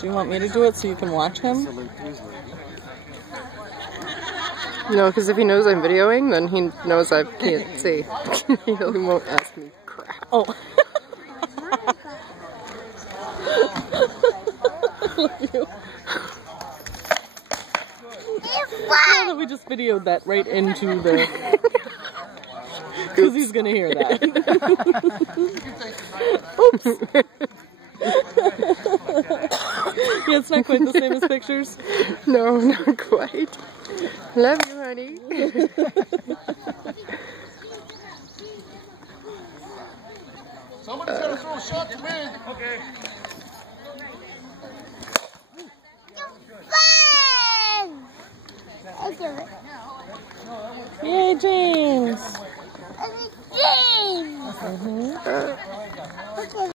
Do you want me to do it so you can watch him? No, because if he knows I'm videoing, then he knows I can't see. He won't ask me crap. Oh. Love you. Now that we just videoed that right into the... Because he's gonna hear that. Oops. Yeah, it's not quite the same as pictures. No, not quite. Love you, honey. Somebody's gonna throw a shot to win. Okay. Yay, James! James!